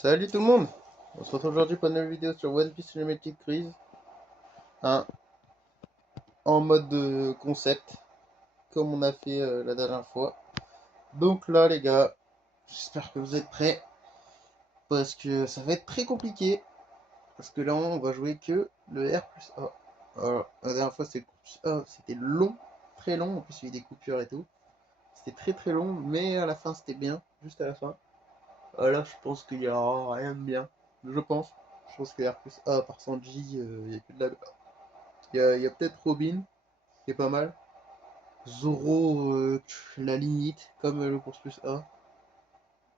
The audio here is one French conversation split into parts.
Salut tout le monde! On se retrouve aujourd'hui pour une nouvelle vidéo sur One Piece Cinematic Freeze, hein, en mode concept, comme on a fait la dernière fois. Donc là les gars, j'espère que vous êtes prêts, parce que ça va être très compliqué, parce que là on va jouer que le R plus A. Alors, la dernière fois c'était plus A, c'était long, très long, en plus il y a eu des coupures et tout. C'était très très long, mais à la fin c'était bien, juste à la fin. Là je pense qu'il y aura rien de bien, je pense. Je pense que R plus A par Sanji, il n'y a que de la... Il y a peut-être Robin, qui est pas mal. Zoro, la limite, comme le course plus A.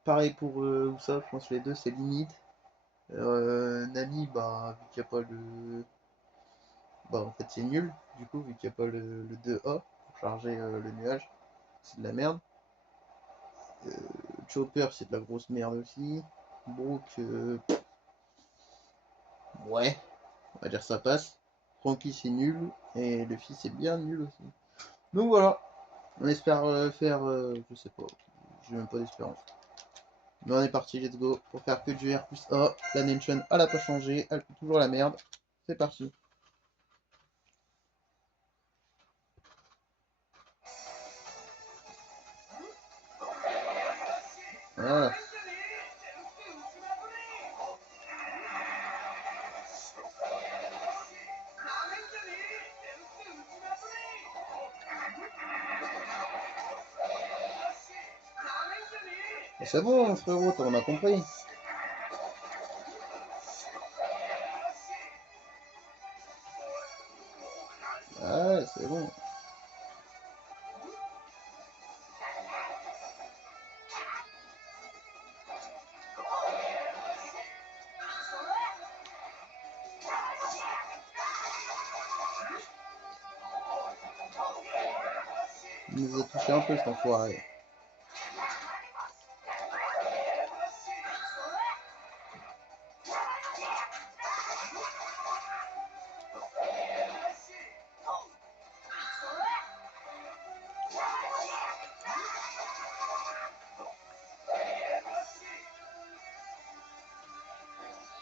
Pareil pour Usopp, je pense que les deux c'est limite. Nami, bah, vu qu'il n'y a pas le. Bah, en fait c'est nul, du coup, vu qu'il n'y a pas le 2A pour charger le nuage. C'est de la merde. Euh, Chopper, c'est de la grosse merde aussi. Brook, ouais, on va dire ça passe. Franky, c'est nul. Et Luffy, c'est bien nul aussi. Donc voilà, on espère faire, je sais pas, j'ai même pas d'espérance. Mais on est parti, let's go, pour faire que du R plus A. La Nation, elle a pas changé, elle fait toujours la merde. C'est parti. Voilà. C'est bon, frérot, on a compris. Ouais, c'est bon. Il nous a touché un peu cet enfoiré.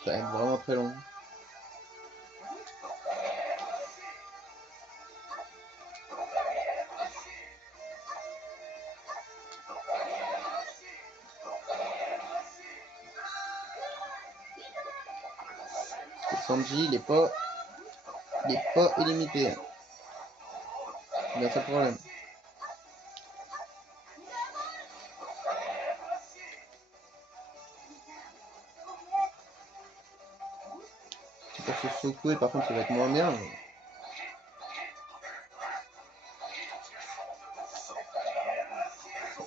Ça va être vraiment très long. Parce que Sanji, il est pas illimité. Il a ce problème. C'est pour se secouer, par contre, ça va être moins bien. Mais...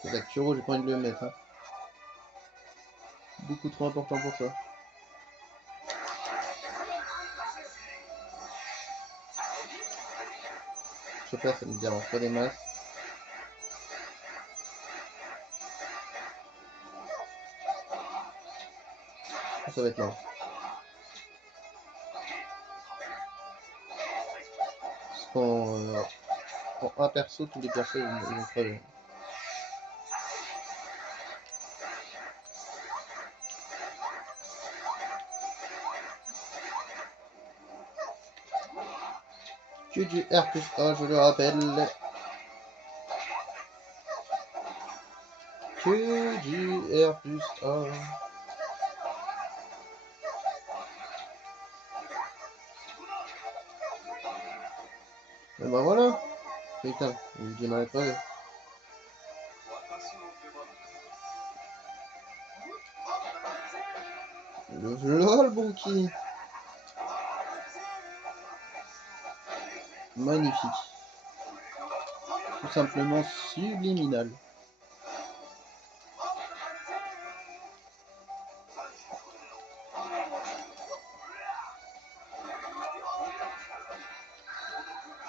c'est Kuro, j'ai pas envie de le mettre. Hein. Beaucoup trop important pour ça. Chopper, ça me dérange pas des masses. Ça va être lent. Parce qu'en un perso, tous les persos ils vont crever. Que du R plus A, je le rappelle. Que du R plus A. Et ben voilà. Putain, il dit mal pas. Le Brookie. Magnifique. Tout simplement subliminal.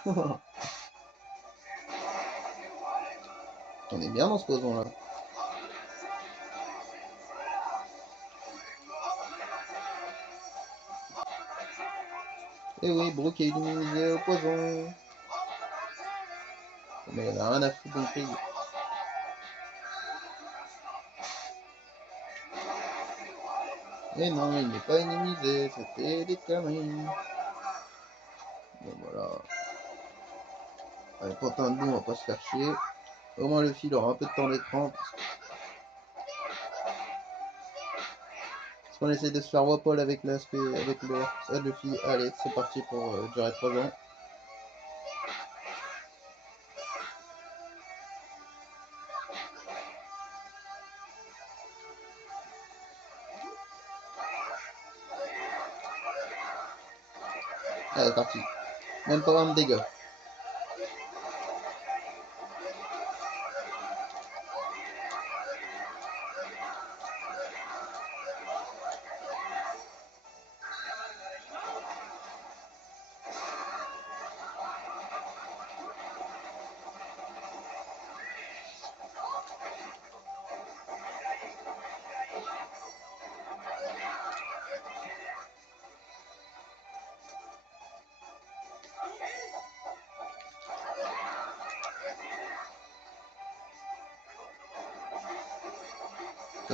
On est bien dans ce poison là. Et oui, Brooke est immunisé au poison. Mais il a rien à foutre dans le Et non, il n'est pas inimisé, c'était des conneries. Bon voilà. Allez, Pantin de boue, on va pas se faire chier. Au moins le fil aura un peu de temps d'écran. Parce qu'on essaie de se faire wapol avec l'aspect, avec le fil. Allez, c'est parti pour durer 3 ans. Allez, parti. Même pas 20 de dégâts.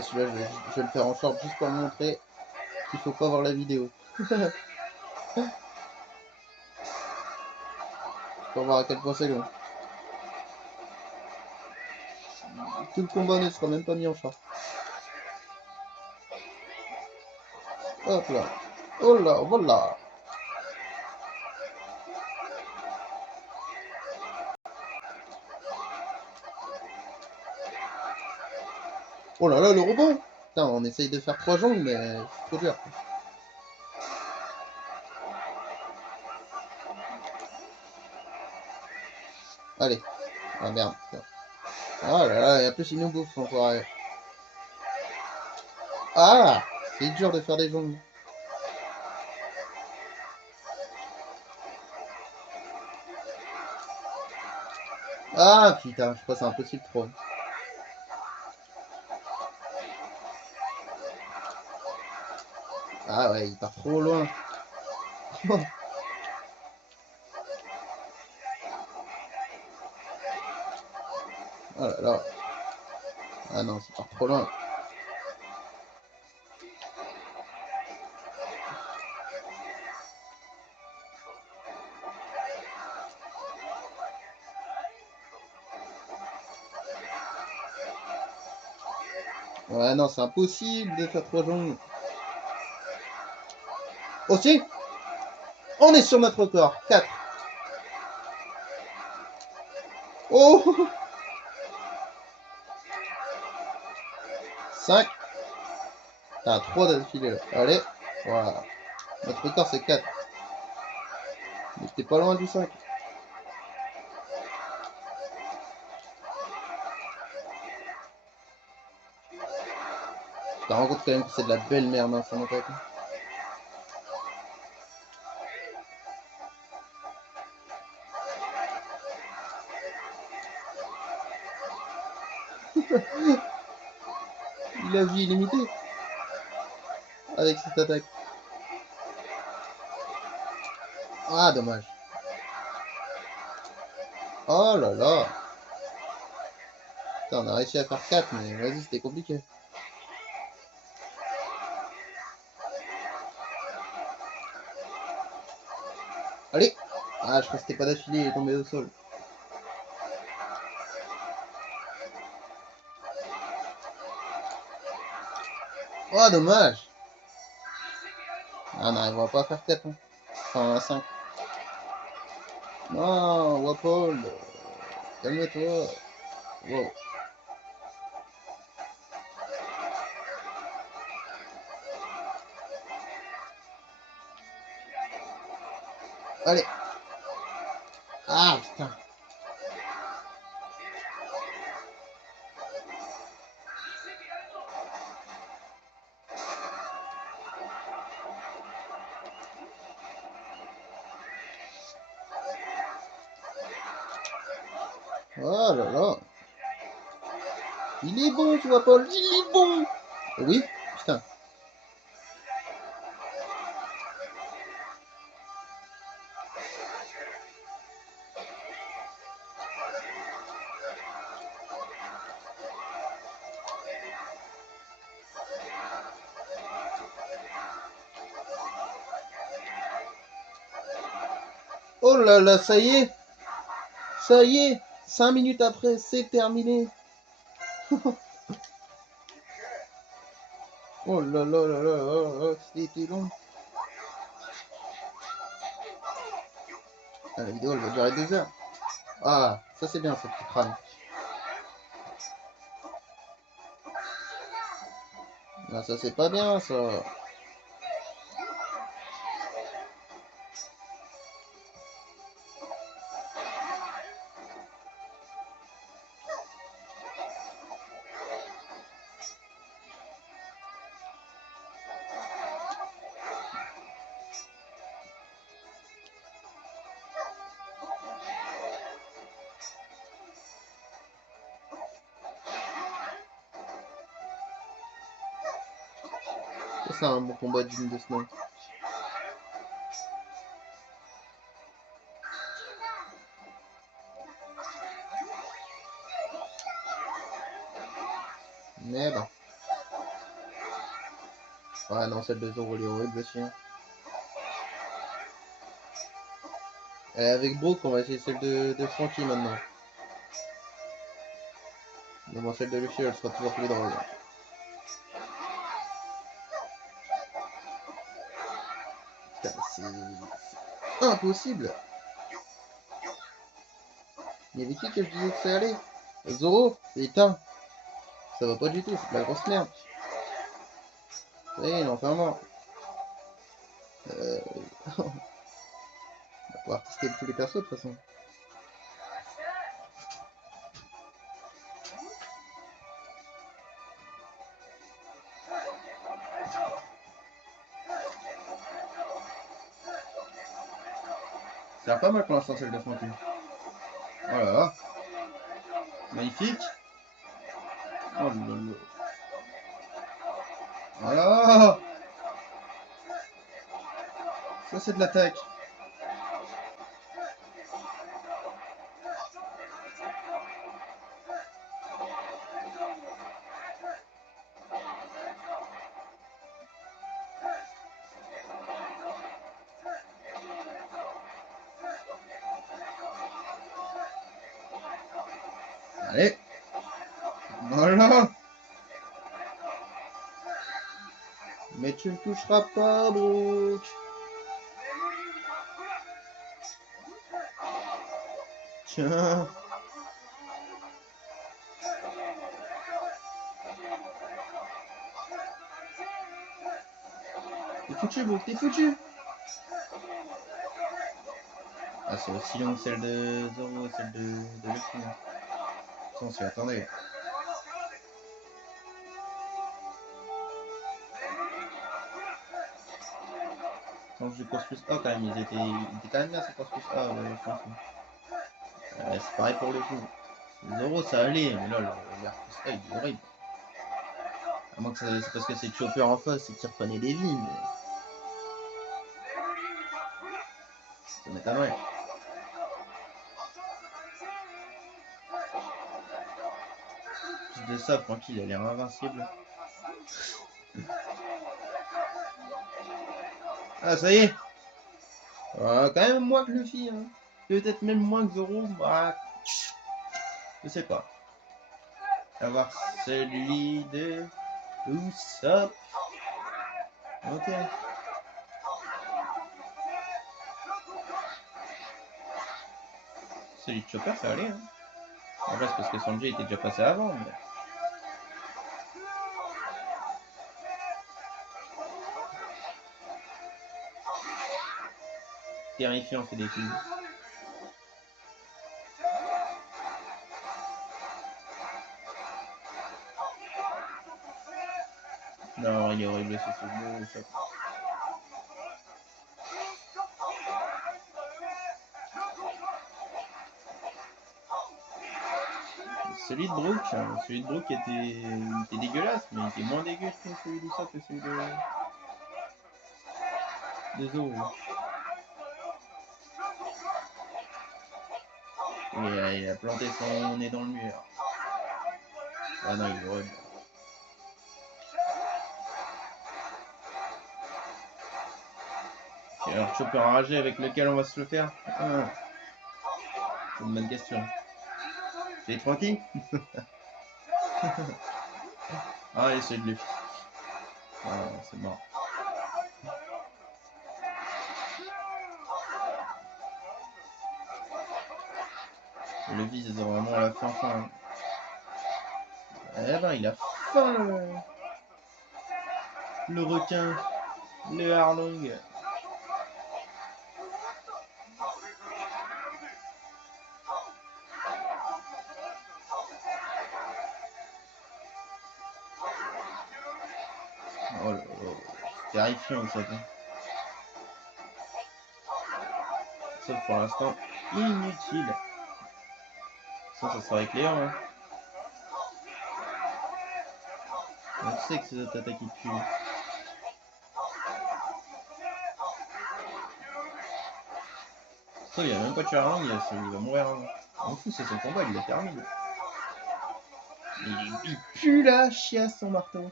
Celui-là, je vais le faire en short juste pour montrer qu'il faut pas voir la vidéo. Pour voir à quel point c'est long. Tout le combat ne sera même pas mis en short. Hop là. Oh là, voilà. Oh là là, le rebond. Putain, on essaye de faire 3 jongles, mais c'est trop dur. Allez. Ah merde. Oh là là, et en plus il nous bouffe encore. Ah, c'est dur de faire des jongles. Ah putain, je crois que c'est impossible trop. Ah ouais, il part trop loin. Oh là là. Ah non, c'est part trop loin. Ouais, non, c'est impossible de faire 3 jongles. Oh si, on est sur notre record. 4. Oh 5. T'as 3 d'affilée là. Allez, voilà. Notre record c'est 4. Mais t'es pas loin du 5. Tu te rends compte quand même que c'est de la belle merde hein, son attaque. Il a vie illimitée avec cette attaque. Ah, dommage. Oh là là. Putain, on a réussi à faire 4, mais vas-y, c'était compliqué. Allez. Ah, je crois que c'était pas d'affilée, il est tombé au sol. Oh, dommage. Ah, on n'arrivera pas à faire 4. Hein. Enfin, 5. Non, Wapol. Calme-toi. Wow. Allez. Ah, putain. Oh là là. Il est bon, tu vois, Paul. Il est bon. Oui, putain. Oh là là, ça y est. Ça y est. 5 minutes après, c'est terminé. Oh là là là là, oh, c'était long. Ah, la vidéo elle va durer 2 heures. Ah, ça c'est bien, cette petite rame. Ah, ça c'est pas bien ça. Ça c'est un bon combat digne de ce nom. Mais bon. Ouais non, celle de Zoro elle est horrible aussi. Hein. Avec Brooke, on va essayer celle de Frankie maintenant. Mais bon, celle de Luffy, elle sera toujours plus drôle. Putain, c'est impossible. Il y avait qui que je disais que ça allait? Zoro, putain, ça va pas du tout, c'est de la grosse merde. Ça y est, il est enfin mort. On va pouvoir tester tous les persos de toute façon. Ça a pas mal pour l'instant celle de Frankie. Voilà. Magnifique. Oh là là. Voilà. Ça c'est de l'attaque. Allez. Voilà. Mais tu ne toucheras pas, Brooke. Tiens. T'es foutu, Brooke, t'es foutu. Ah, c'est aussi long que celle de Zoro et celle de Luffy. Ça, on s'y attendait. Quand je joue course plus A, quand même, ils étaient quand même bien ces course plus A, Frankie. C'est pareil pour Luffy. Zoro, ça allait, mais là, le course A, il est horrible. À moins que c'est parce que c'est Chopper en face et qu'il reprenait des vies, mais ça m'étonnerait. Plus de ça, Frankie, il a l'air invincible. Ah, ça y est. Quand même moins que Luffy, hein. Peut-être même moins que Zoro. Bah, je sais pas. On va voir celui de Usopp. Ok. Celui de Chopper, ça allait. Hein. En vrai, c'est parce que Sanji était déjà passé avant. Mais... terrifiant, ces défis. Non, il est horrible ce beau Usopp. Celui de Brooke était dégueulasse, mais il était moins dégueu que celui d'Usopp que celui de Zoro. Il a planté son nez dans le mur. Ah non, il est horrible. Quel alors chopper enragé avec lequel on va se le faire? C'est une bonne question. C'est tranquille. Ah, essaye de les... Ah, c'est mort. Le vise vraiment à la fin. Eh ben, il a faim, le requin, le harlong. Oh là là, c'est terrifiant ça. Sauf pour l'instant, inutile. Ça sera avec Léon. Hein. On sait que ces attaques qui tuent. Ça, il n'y a même pas de Charlang, il va mourir. Hein. En plus, c'est son combat, il le termine. Il pue la chiasse son marteau.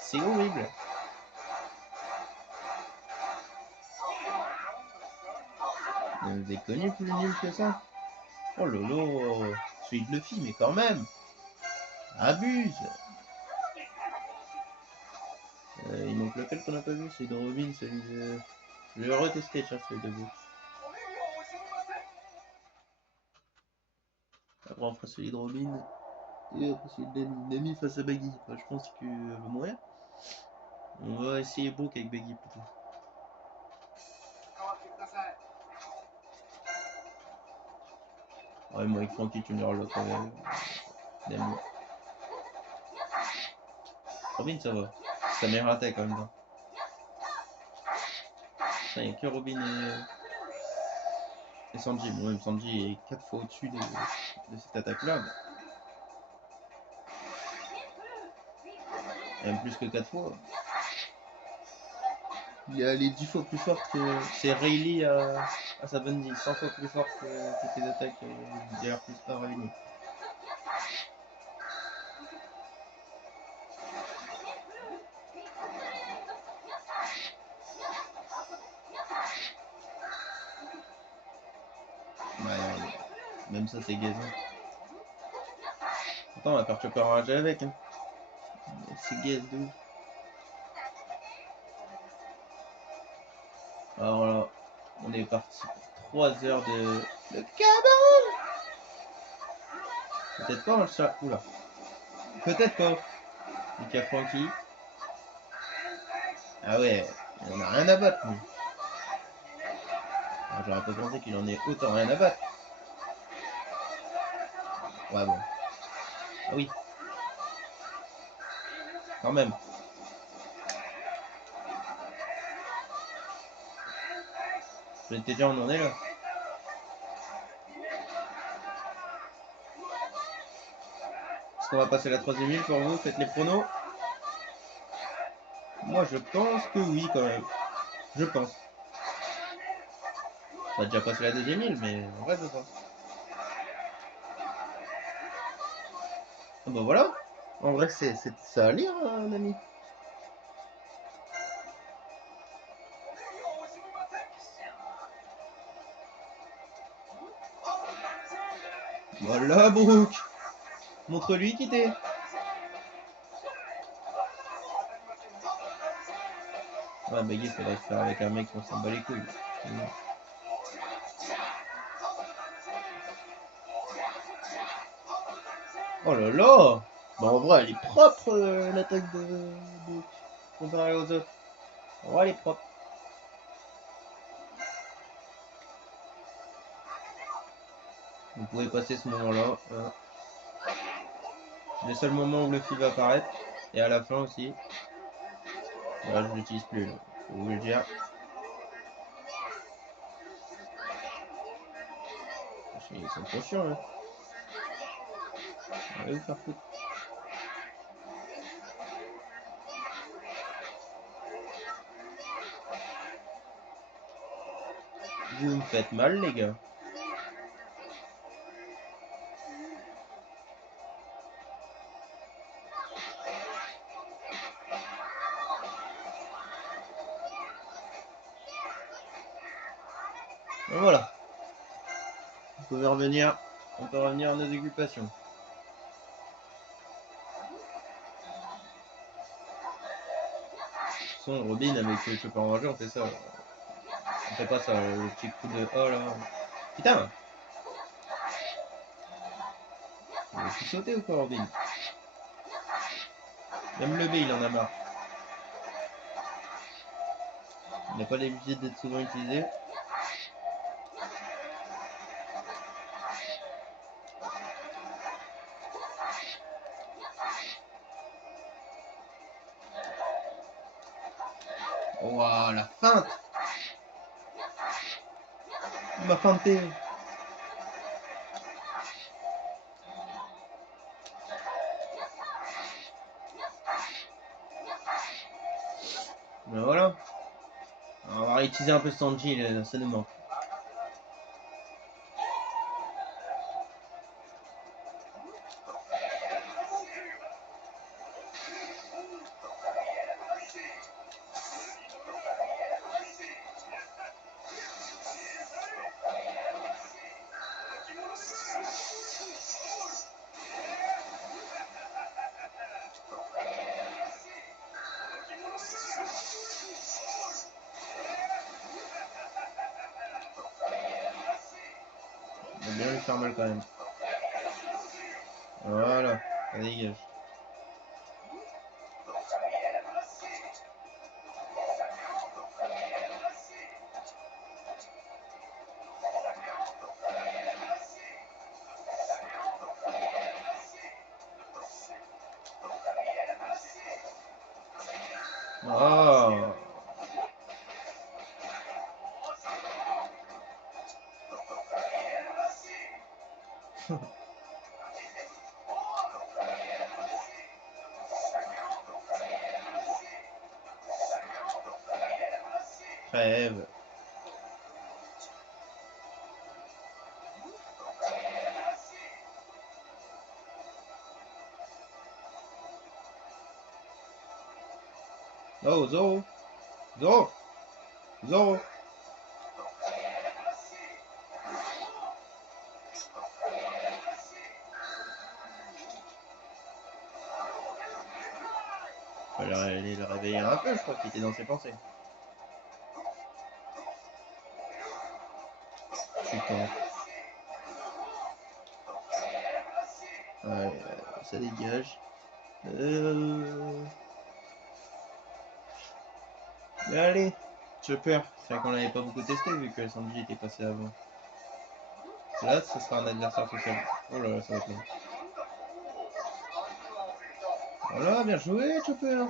C'est horrible. Vous avez connu plus nul que ça? Oh lolo, celui de Luffy, mais quand même. Abuse. Il manque lequel qu'on n'a pas vu, celui de Robin, celui de... Je vais retester, tiens, celui de Book. Après on fera celui de Robin. Et après celui de Nami. Nami face à Baggy. Enfin, je pense qu'il va mourir. On va essayer Book avec Baggy plutôt. Ouais, moi avec Franky, tu me l'auras quand même. Nami. Robin, ça va. Ça m'est raté quand même. Il n'y a que Robin et Sanji. Bon, même Sanji est 4 fois au-dessus de cette attaque-là. Même plus que 4 fois. Il est allé 10 fois plus fort que... C'est Rayleigh à sa Bundy, 100 fois plus fort que toutes les attaques d'Air plus pas réunies. Ouais, même ça c'est gazant. Attends, on va faire chopper un rage avec. Hein. C'est gaz de ouf. Alors là, on est parti pour 3 heures de cabane. Peut-être pas, le chat. Oula. Peut-être pas. Il y a Franky. Ah ouais, il en a rien à battre, lui. J'aurais pas pensé qu'il en ait autant rien à battre. Ouais, bon. Ah oui. Quand même. Je vais te dire, on en est là. Est-ce qu'on va passer la 3ème île pour vous? Faites les pronos. Moi, je pense que oui, quand même. Je pense. On va déjà passer la 2ème île, mais en vrai, je pense. Ah bah voilà. En vrai, c'est ça à lire, hein, ami. Voilà, Brooke. Montre-lui qui t'es. Ouais, bah, il faudrait faire avec un mec, on s'en bat les couilles. Oh là là. Bah, en vrai, elle est propre, l'attaque de Brooke. Comparée aux autres. En vrai, elle est propre. Vous pouvez passer ce moment-là. C'est le seul moment où le fil va apparaître. Et à la fin aussi. Là, je l'utilise plus. Là. Je vais vous le dire. Ils sont trop chiants. Hein. Allez vous faire foutre. Vous me faites mal, les gars. Et voilà. On peut revenir à nos occupations. De toute façon, Robin avec Chopper en rangé, on fait ça. On fait pas ça, le petit coup de oh là. Putain! Il veut plus sauter ou quoi, Robin? Même le B, il en a marre. Il n'a pas l'habitude d'être souvent utilisé. Oh, la feinte! Il m'a feinté! Ben voilà. On va réutiliser un peu Sanji, ça nous manque. On va bien lui faire mal quand même. Voilà, ça dégage. Oh! Crève. Oh, Zoro! Zoro! Zoro! Il va aller le réveiller un peu, je crois qu'il était dans ses pensées. Putain. Ouais, ça dégage. Mais allez, Chopper. C'est vrai qu'on l'avait pas beaucoup testé vu que Sanji était passé avant. Là, ce sera un adversaire tout seul. Oh là là, ça va être long. Voilà, bien joué, Chopper.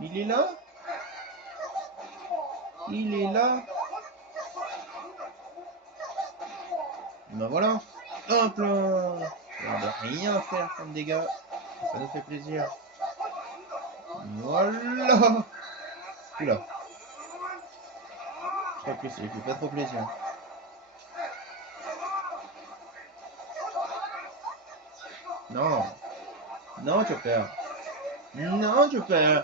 Il est là. Il est là. Ben voilà. Hop là. On va rien faire comme dégâts. Ça nous fait plaisir. Voilà. Oula. Je crois que ça lui fait pas trop plaisir. Non. Non, Chopper. Non, Chopper.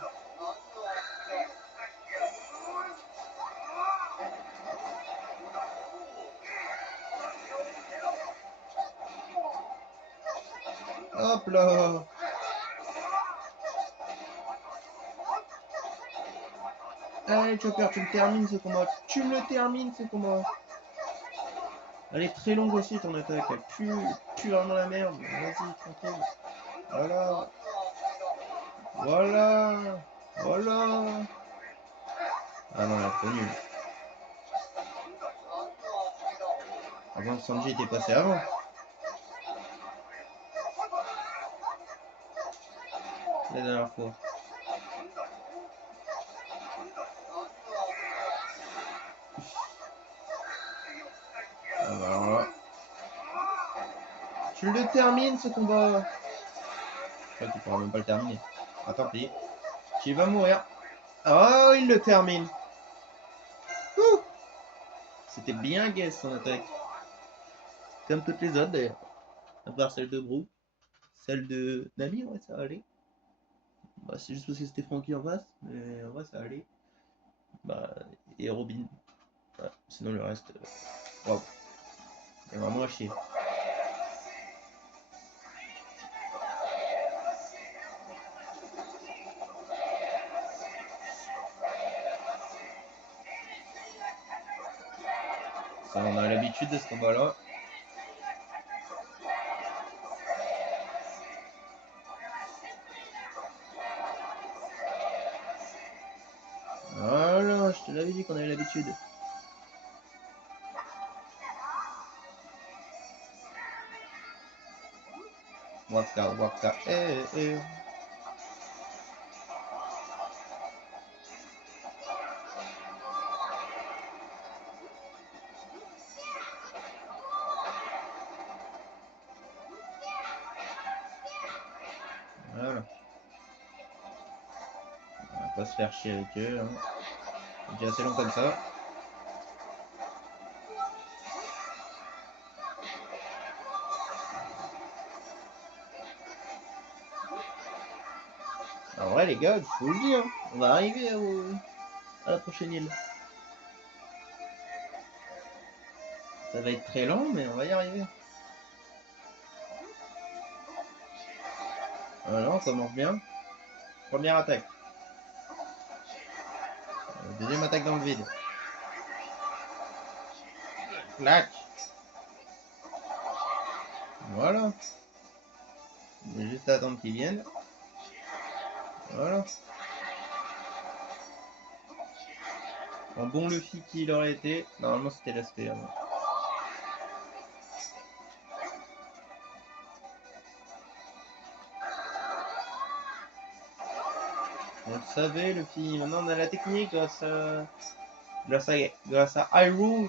Hop là. Allez, Chopper, tu le termines ce combat. Tu le termines ce combat. Elle est très longue aussi ton attaque. Elle pue vraiment la merde. Vas-y, tranquille. Voilà. Voilà. Voilà. Ah non, là, c'est nul. Avant, Sanji était passé avant. La dernière fois. Ah bah alors là. Tu le termines ce combat. Je crois que tu pourras même pas le terminer. Ah tant pis. Tu vas mourir. Oh, il le termine. C'était bien gay son attaque. Comme toutes les autres d'ailleurs. À part celle de Brooke. Celle de Nami, ouais, ça allait. Bah, c'est juste parce que c'était Frankie en face. Mais en vrai, ça allait. Bah, et Robin. Ouais, sinon le reste. Waouh. C'est vraiment à chier. Ça, on a l'habitude de ce combat-là. Voilà, je te l'avais dit qu'on avait l'habitude. Waka waka, eh. Voilà. On va pas se faire chier avec eux. Hein. C'est déjà assez long comme ça. En vrai, les gars, je vous le dis, hein, on va arriver à la prochaine île. Ça va être très lent, mais on va y arriver. Voilà, on commence bien. Première attaque. Deuxième attaque dans le vide. Clac. Voilà. On est juste à attendre qu'ils viennent. Voilà. En bon Luffy qu'il aurait été, normalement c'était l'aspect. Hein. On le savait, Luffy. Maintenant on a la technique grâce à Hyrule.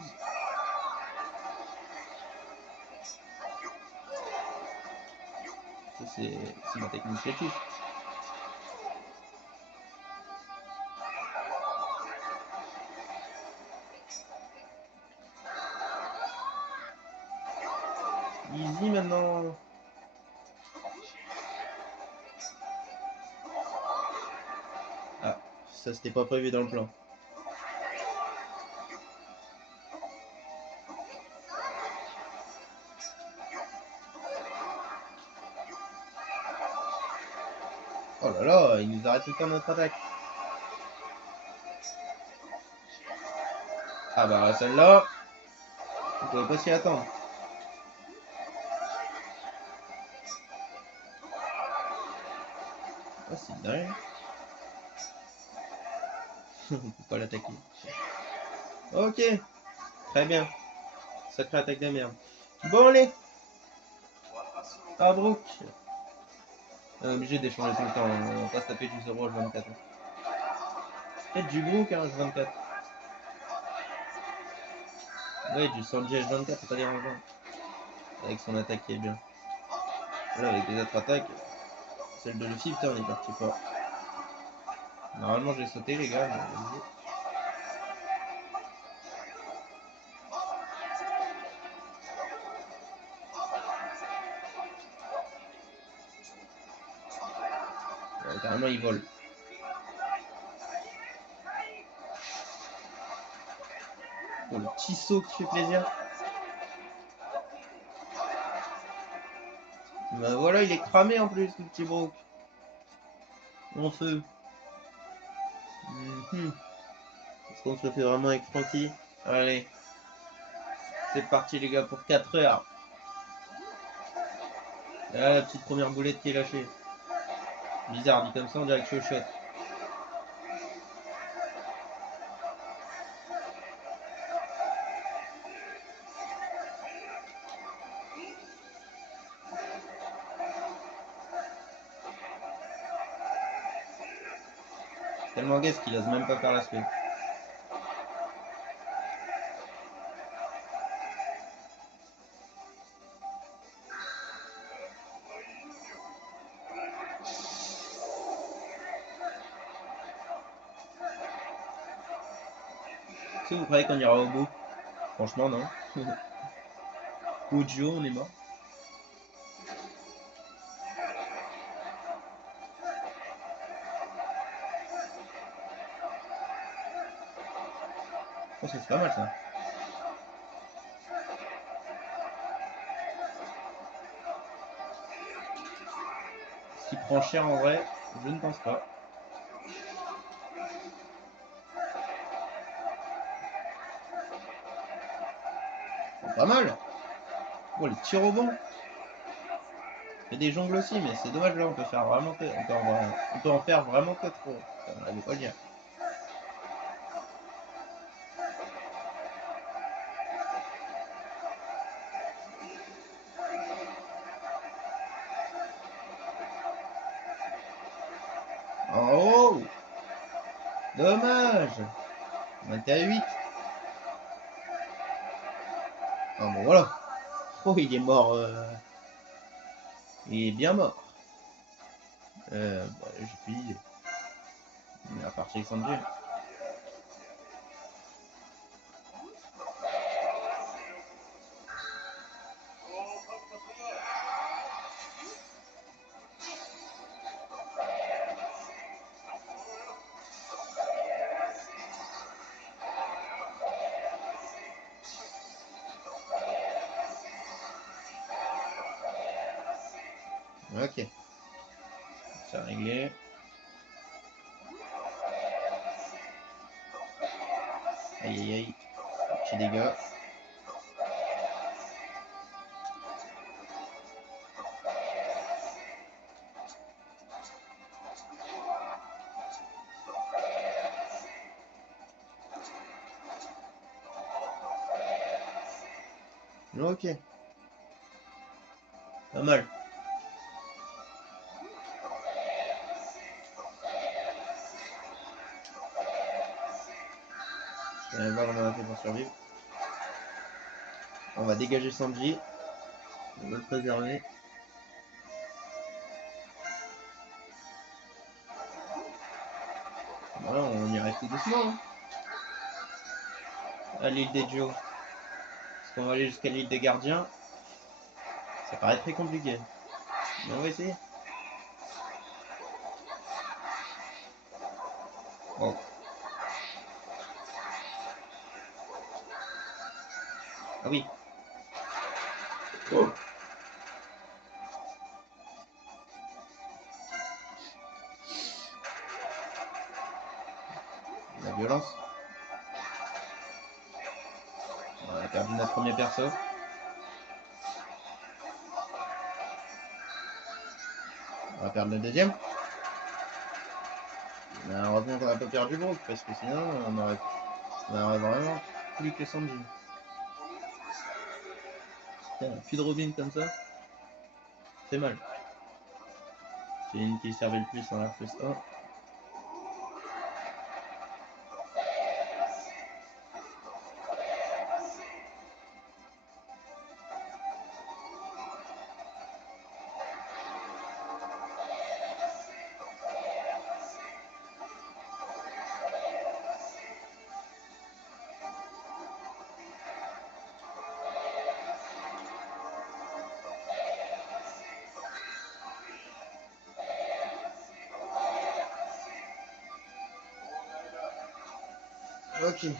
Ça c'est ma technique fétiche. Easy maintenant. Ah, ça c'était pas prévu dans le plan. Oh là là, il nous arrête tout le temps notre attaque. Ah bah celle-là, on pouvait pas s'y attendre. Ah c'est dingue. On peut pas l'attaquer. Ok, très bien. Sacrée attaque de merde. Bon allez. Ah Brook. On est obligé d'échanger tout le temps. On va pas se taper du 0 H24. Peut-être du Brook hein, H24. Ouais, du Sanji H24, c'est pas dérangeant. Avec son attaque qui est bien. Là, avec les autres attaques, celle de Luffy, putain, on est parti fort. Normalement, j'ai sauté, les gars, mais vas-y. Ouais, carrément, il vole. Oh, le petit saut qui fait plaisir. Bah voilà, il est cramé en plus, le petit Brook. En feu. Est-ce qu'on se le fait vraiment avec Franky? Allez. C'est parti, les gars, pour 4 heures. Et là, la petite première boulette qui est lâchée. Bizarre, dit comme ça, on dirait que je suis au shot. Tellement guest qu'il ose même pas faire l'aspect. Est-ce que vous croyez qu'on ira au bout? Franchement, non. Kujo, on est mort. Je pense que c'est pas mal ça. franchir en vrai, je ne pense pas. Pas mal. Oh, les tirs au vent. Il y a des jongles aussi, mais c'est dommage là, on peut faire vraiment que. On peut en faire vraiment que trop. Ça, on l'avait pas dit. Oh! Dommage! On était à 8. Ah bon voilà. Oh, il est mort. Il est bien mort. Bon, j'ai plus d'idée. Mais à partir de Sanji. Ok. Ça a réglé. Aïe aïe aïe. Petit dégât. Ok. Pas mal. Je vais voir comment on a fait pour survivre. On va dégager Sanji. On va le préserver. Voilà, on y reste tout doucement. Hein. À l'île des Joe. Est-ce qu'on va aller jusqu'à l'île des gardiens? Ça paraît très compliqué. Mais on va essayer. Bon. Ah oui. Oh. La violence. On a perdu notre premier perso. On va perdre le deuxième. Mais heureusement qu'on n'a pas perdu Brook, parce que sinon on aurait vraiment plus que Sanji. Putain, plus de Robin comme ça, c'est mal. C'est une qui servait le plus en la plus 1. Ok. Le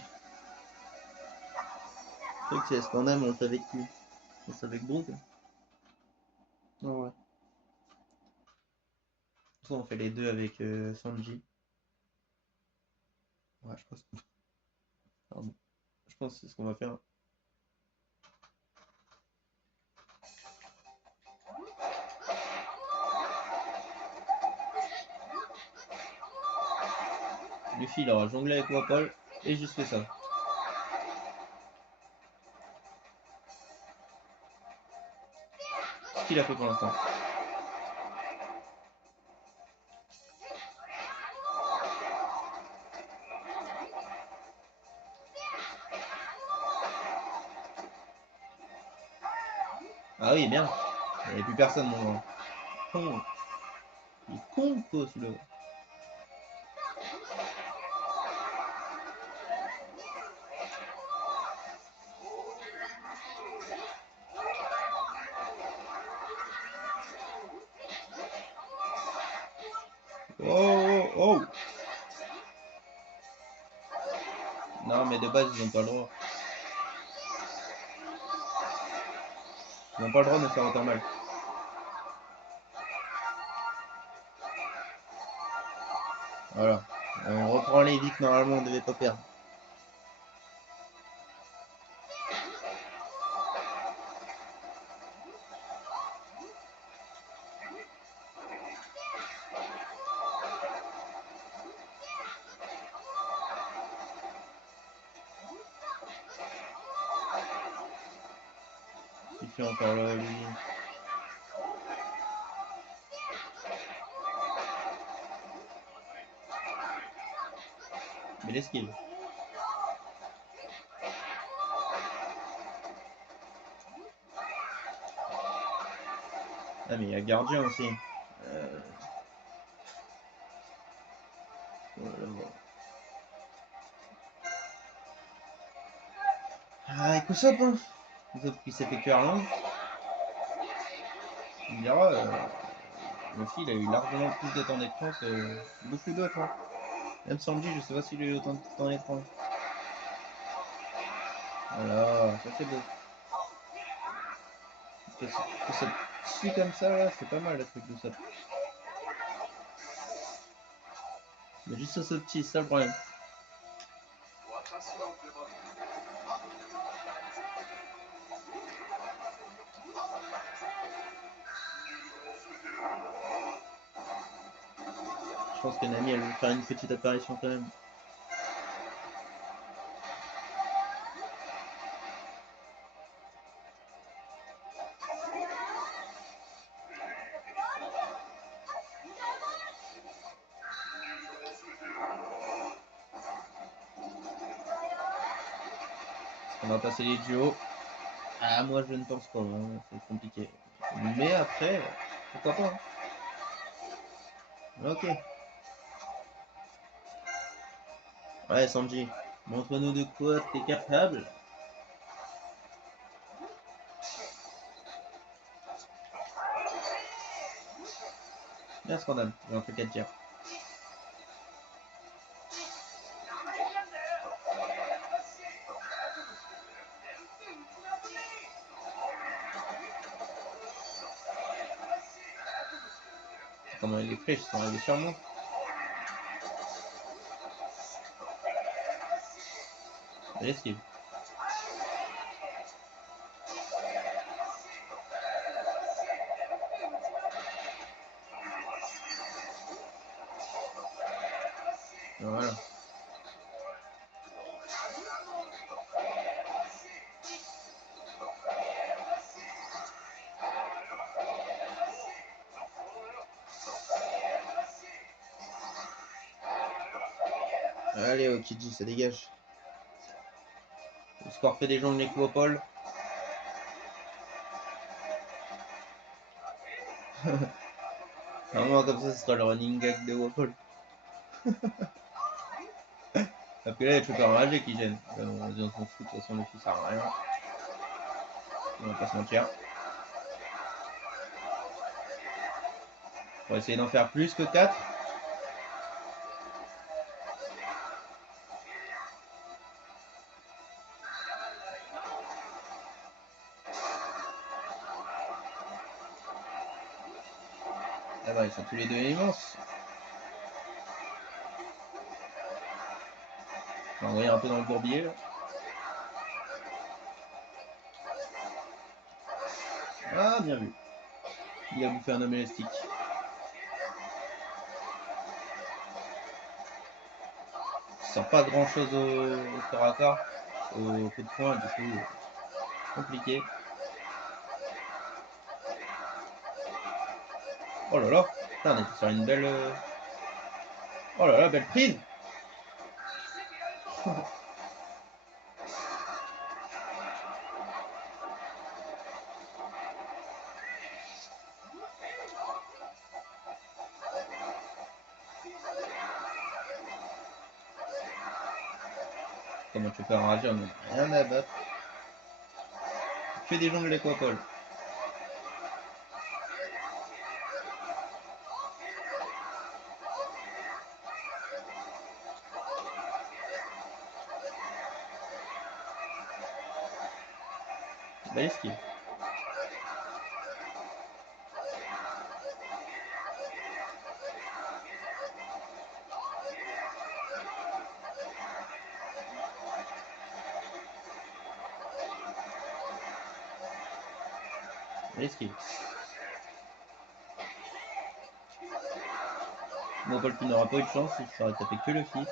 truc c'est est-ce qu'on aime, on le fait avec qui? On le fait avec Brook? Ah ouais. Soit on fait les deux avec Sanji. Ouais, je pense. Pardon. Je pense que c'est ce qu'on va faire. Luffy il aura jonglé avec Wapol et juste fait ça. Ce qu'il a fait pour l'instant. Ah oui, bien. Il n'y avait plus personne, mon grand. Con. Il est con, quoi, celui-là. Oh, oh, oh. Non, mais de base, ils n'ont pas le droit. Ils n'ont pas le droit de nous faire autant mal. Voilà. On reprend les vies que normalement on devait pas perdre. Il fait encore là, lui. Mais l'esquive. Ah mais il y a gardien aussi. Ah, écoute ça, hein. Zop qui s'est fait cuire à langue. On dira, le fil a eu largement plus de temps d'écran que beaucoup d'autres. Hein. Même Sanji, je sais pas s'il a eu autant de temps d'écran. Voilà, ça c'est beau. Que ça chie comme ça, là, c'est pas mal le truc de ça. Mais juste ce petit, c'est ça le problème. Je pense que Nami, elle veut faire une petite apparition quand même. On va passer les duos. Ah, moi je ne pense pas, hein. C'est compliqué. Mais après, pourquoi pas, hein. Ok. Ouais, Sanji, montre-nous de quoi t'es capable. Bien scandale, j'ai un truc à te dire. Comment les flèches sont arrivées sur moi. Elle esquive. Voilà. Allez, Okiji, ça dégage. Le score fait des jongles Nécropole. Vraiment, comme ça, ce sera le running gag de Wapol. Parce que là, il y a le choper enragé qui gêne. On s'en fout, de toute façon, le fils sert à rien. On va pas se mentir. On va essayer d'en faire plus que 4. Ah bah, ils sont tous les deux immenses. On va envoyer un peu dans le bourbier, là. Ah, bien vu. Il a bouffé un homme élastique. Il sort pas grand chose au corps à corps, au coup de poing, du coup, compliqué. Oh là là, putain, on était sur une belle. Oh là là, belle prise. Comment tu peux enrager, on en a rien à battre. Fais des jongles Aquapol. Belle esquive. Risqué. Bon, Paul qui n'aura pas eu de chance, il sera tapé que le fils.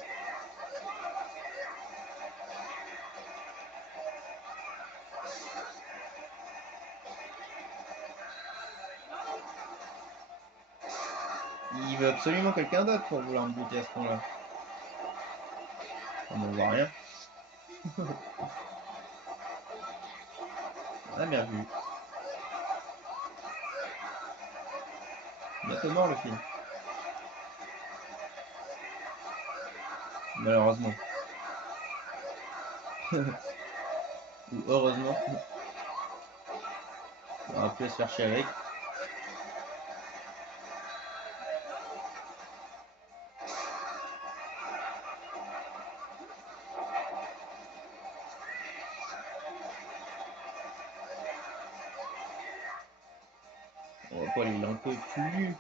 Il veut absolument quelqu'un d'autre pour vouloir me buter à ce point-là. On ne voit rien. Ah, bien vu. Bientôt mort le film. Malheureusement. Ou heureusement. On aura pu se faire chier avec. Paul il en peut plus.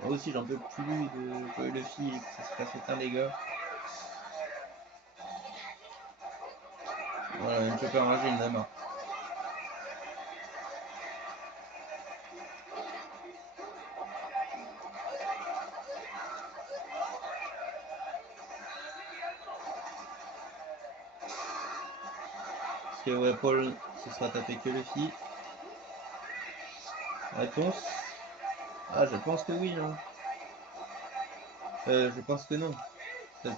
Moi aussi j'en peux plus de jouer le fil et que ça se passe autant les gars. Voilà, une chopper rangée, il en a marre. Parce que ouais, Paul se sera tapé que le fil. Réponse? Ah, je pense que oui. Hein. Je pense que non. Parce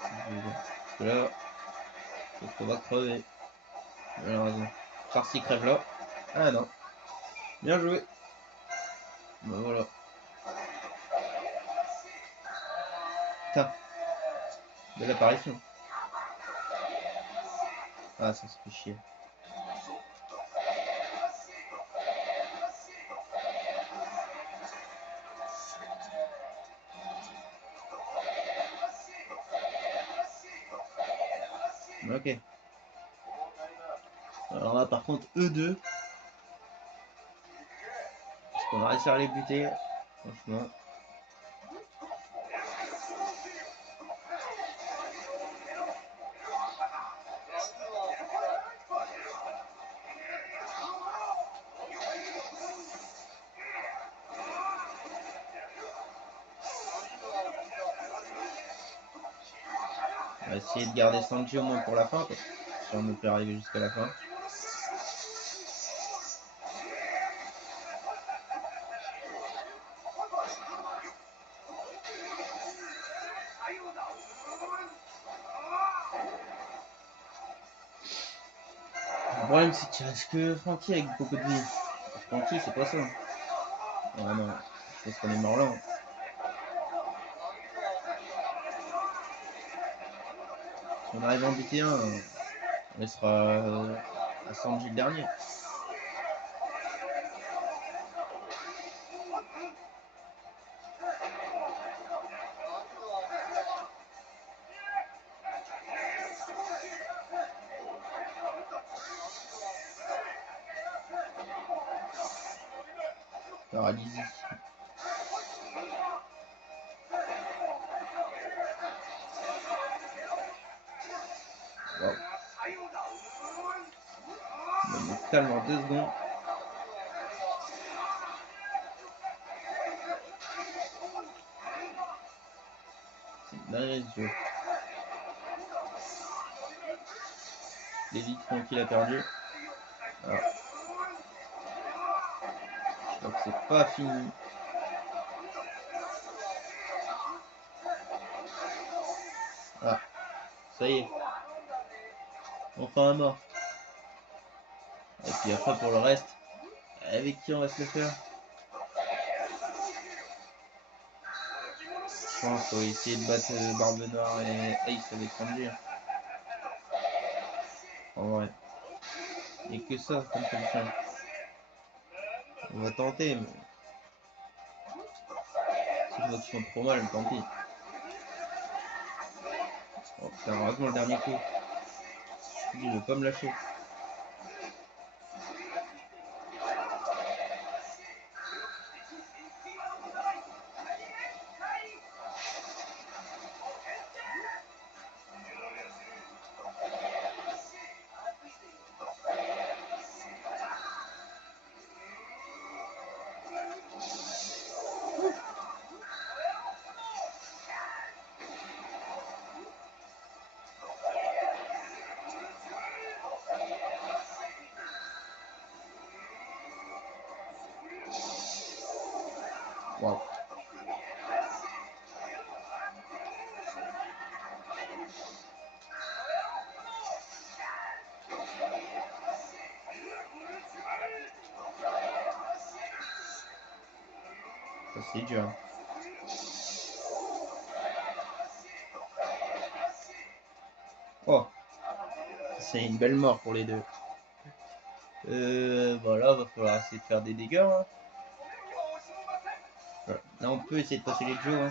que là, je pense qu'on va crever. Malheureusement. Farsi crève là. Ah non. Bien joué. Ben voilà. Putain. Belle apparition. Ah, ça se fait chier. Ok. Alors là, par contre, eux deux. Parce qu'on a réussi à les buter. Franchement. On va essayer de garder Sanji au moins pour la fin. Quoi. Si on ne peut arriver jusqu'à la fin. Le problème c'est qu'il reste que Franky avec beaucoup de vie. Franky c'est pas ça. Ah non, je pense qu'on est mort là. Si on arrive à en buter un, on sera à Sanji le dernier. Paralysie. Waouh. On me calme en 2 secondes. C'est une dinguerie ce jeu. L'élite Franky l'a perdu. Alors, je crois que c'est pas fini. Ah, ça y est. Enfin un mort. Et puis après pour le reste, avec qui on va se le faire? Je pense qu'il faut essayer de battre Barbe Noire et Ace avec Sanji. En vrai. Et que ça comme solution. On va tenter, mais si je vois qu'ils sont trop mal, tant pis. Oh putain, heureusement le dernier coup. Lui, il veut pas me lâcher. Wow. Ça c'est dur. Oh, c'est une belle mort pour les deux. Voilà, va falloir essayer de faire des dégâts. Hein. Voilà. Là, on peut essayer de passer les Joe. Hein.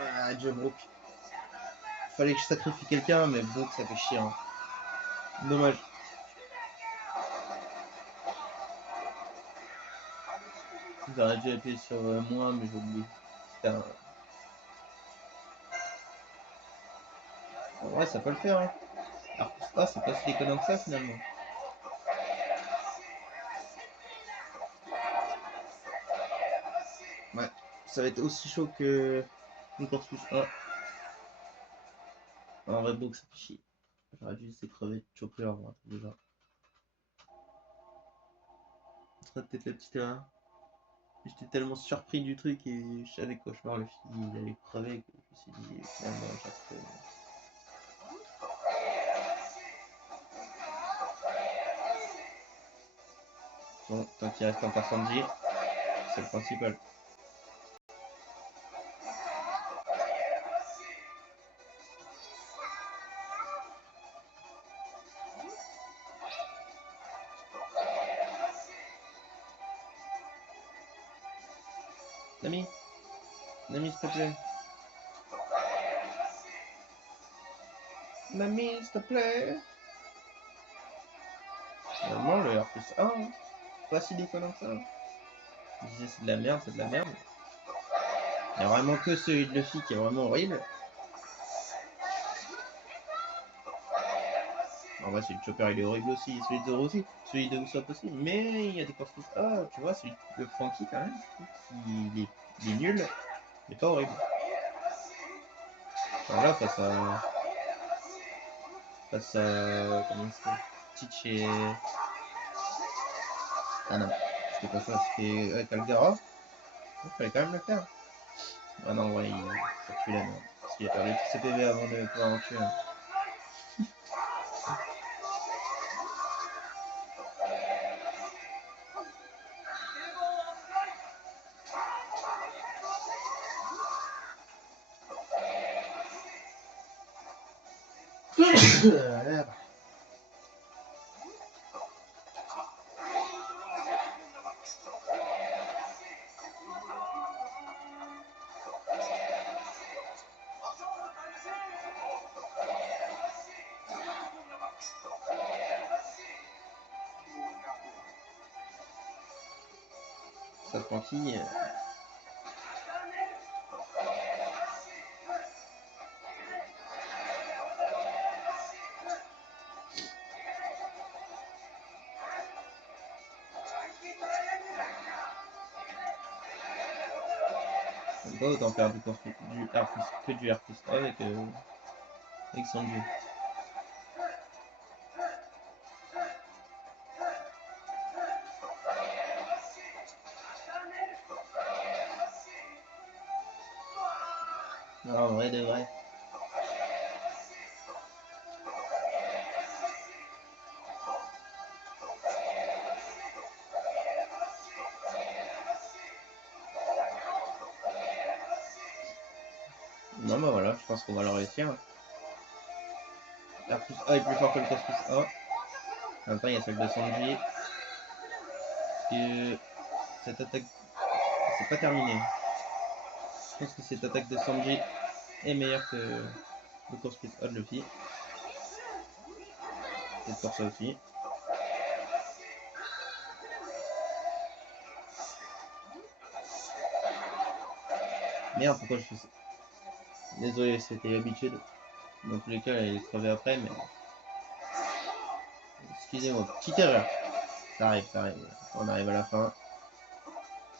Ah, Joe Brook. Fallait que je sacrifie quelqu'un, mais Brook, ça fait chier. Hein. Dommage. J'aurais dû appuyer sur moi, mais j'ai oublié. Putain. Ouais, ça peut le faire. Hein. Alors, c'est pas si déconnant que ça finalement. Ouais, ça va être aussi chaud que une course plus 1. En vrai, Brook, ça fait chier. J'aurais dû laisser crever de choper en vrai, déjà. Ce serait peut-être la petite erreur. J'étais tellement surpris du truc et je savais que Cauchemar le film il allait crever que je me suis dit finalement j'ai refait. Bon, tant qu'il reste encore Sanji, c'est le principal. Nami, Nami s'il te plaît. Nami s'il te plaît. Normalement le R plus 1, hein. Pas si déconnant que ça. Je disais c'est de la merde, c'est de la merde. Il y a vraiment que celui de Luffy qui est vraiment horrible. En vrai, celui de Chopper il est horrible aussi, celui de Zoro aussi, celui de Usopp aussi, mais il y a des courses plus. Ah, tu vois, celui de Frankie quand même, il est nul, il est pas horrible. Alors là, face à. Comment ça s'appelle Teach et. Ah non, c'était pas ça, c'était Calgara. Il fallait quand même le faire. Ah non, ouais, ça tue la merde. Parce qu'il a perdu tous ses PV avant de pouvoir en tuer. Hein. Ça Frankie. Pas autant faire du R+, que du R+, avec Sanji. Non, en vrai de vrai. Non, bah voilà, je pense qu'on va le réussir. R plus A est plus fort que le cos plus A. En même temps, il y a celle de Sanji. Et cette attaque, c'est pas terminé. Je pense que cette attaque de Sanji est meilleure que le cos plus A de Luffy. C'est pour ça aussi. Merde, pourquoi je fais ça? Désolé, c'était l'habitude. Dans tous les cas, elle est crevée après, mais. Excusez-moi, petite erreur. Ça arrive, ça arrive. On arrive à la fin.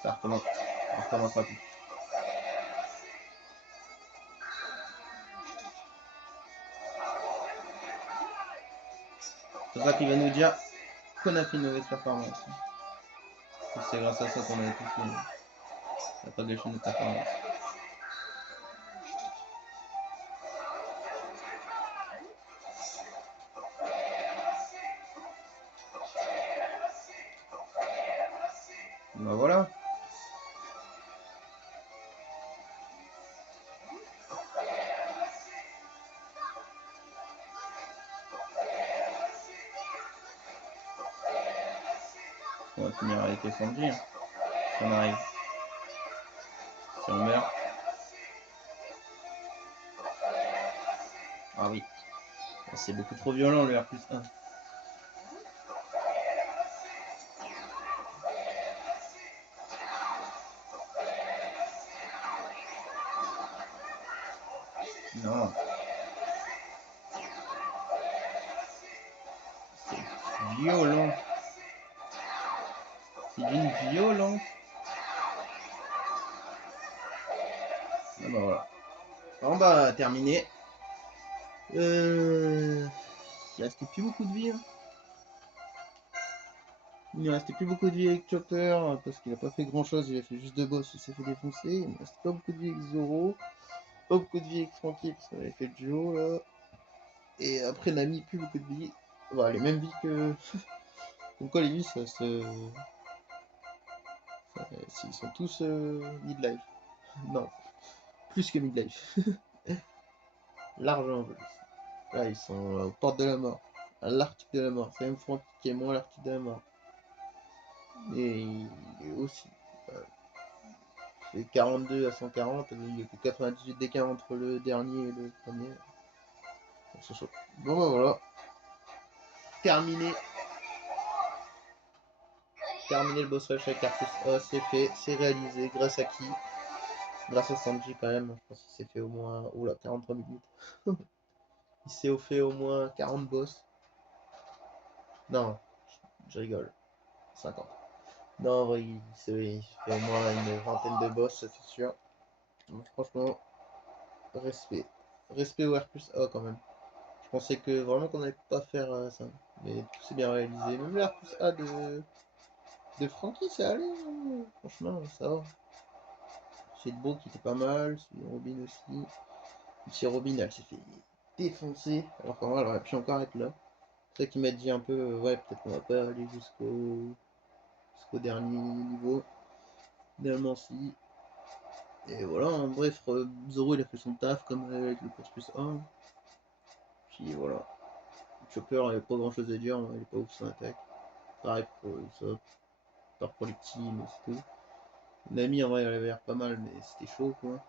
Ça recommence. On recommencera plus. C'est ça qui va nous dire qu'on a fait une mauvaise performance. C'est grâce à ça qu'on a tout fait. Ça n'a pas gâché notre performance. Ben voilà. On va finir avec SMG. Hein. Si on arrive. Si on meurt. Ah oui. C'est beaucoup trop violent le R+1. Non. C'est violent. C'est d'une violence. Ah bah voilà. On va terminer. Il restait plus beaucoup de vie. Hein. Il ne restait plus beaucoup de vie avec Chopper parce qu'il a pas fait grand chose. Il a fait juste 2 boss. Il s'est fait défoncer. Il ne restait pas beaucoup de vie avec Zoro. Pas beaucoup de vie avec Franky parce qu'on avait fait le duo là. Et après Nami plus beaucoup de vie. Voilà, les mêmes vies que. Comme quoi les vies ça se. Ils sont tous mid-life. Non, plus que mid-life. Largement en plus. Là ils sont aux portes de la mort. À l'arctique de la mort. C'est même Franky qui est moins à l'arctique de la mort. Et il est aussi. C'est 42 à 140, il y a que 98 d'écart entre le dernier et le premier. C'est chaud. Bon bah voilà. Terminé. Terminé le boss rush avec R+A, c'est fait, c'est réalisé. Grâce à qui? Grâce à Sanji quand même. Je pense qu'il s'est fait au moins. Oula, 43 minutes. Il s'est fait au moins 40 boss. Non, je rigole. 50. Non, en vrai, il fait au moins une vingtaine de boss, ça c'est sûr. Donc, franchement, respect. Respect au R+A quand même. Je pensais que vraiment qu'on n'allait pas faire ça. Mais tout s'est bien réalisé. Même le R+A de Franky, ça allait. Hein. Franchement, ça va. C'est le beau qui était pas mal. Celui de Robin aussi. Si Robin, elle s'est fait défoncer. Alors qu'en vrai, elle aurait pu encore être là. C'est ça qui m'a dit un peu, ouais, peut-être qu'on va pas aller jusqu'au dernier niveau. Finalement, si. Et voilà, en bref, Zoro il a fait son taf comme avec le course+1. Puis voilà. Chopper, il n'y avait pas grand chose à dire, il est pas ouf son attaque. Pareil pour ça, part pour les petits, mais c'est tout. Nami en vrai elle avait l'air pas mal, mais c'était chaud quoi.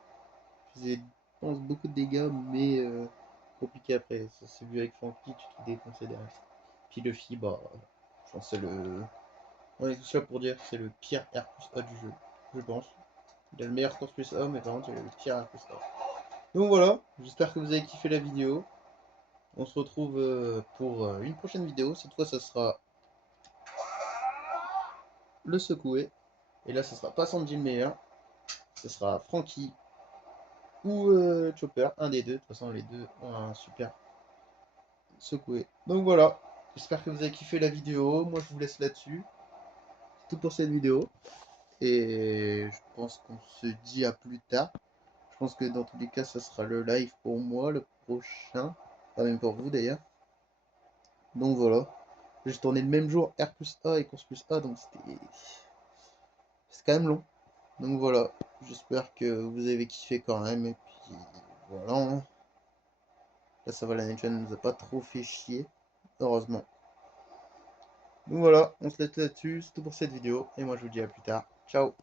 Il faisait, je pense, beaucoup de dégâts, mais compliqué après. Ça s'est vu avec Franky, tu te défonçais derrière. Puis Luffy, bah, je pense que c'est le. On est tous là pour dire que c'est le pire R+A du jeu, je pense. Il a le meilleur course+A, mais par contre il a le pire R+A. Donc voilà, j'espère que vous avez kiffé la vidéo. On se retrouve pour une prochaine vidéo. Cette fois, ça sera le secoué. Et là, ce sera pas Sanji le meilleur. Ce sera Franky ou Chopper, un des deux. De toute façon, les deux ont un super secoué. Donc voilà, j'espère que vous avez kiffé la vidéo. Moi, je vous laisse là-dessus. C'est tout pour cette vidéo. Et je pense qu'on se dit à plus tard. Je pense que dans tous les cas, ça sera le live pour moi, le prochain. Pas même pour vous d'ailleurs. Donc voilà. J'ai tourné le même jour R+A et course+A, donc c'est quand même long. Donc voilà, j'espère que vous avez kiffé quand même. Et puis voilà. Hein. Là, ça va, la Nation ne nous a pas trop fait chier. Heureusement. Donc voilà, on se laisse là-dessus. C'est tout pour cette vidéo. Et moi, je vous dis à plus tard. Ciao.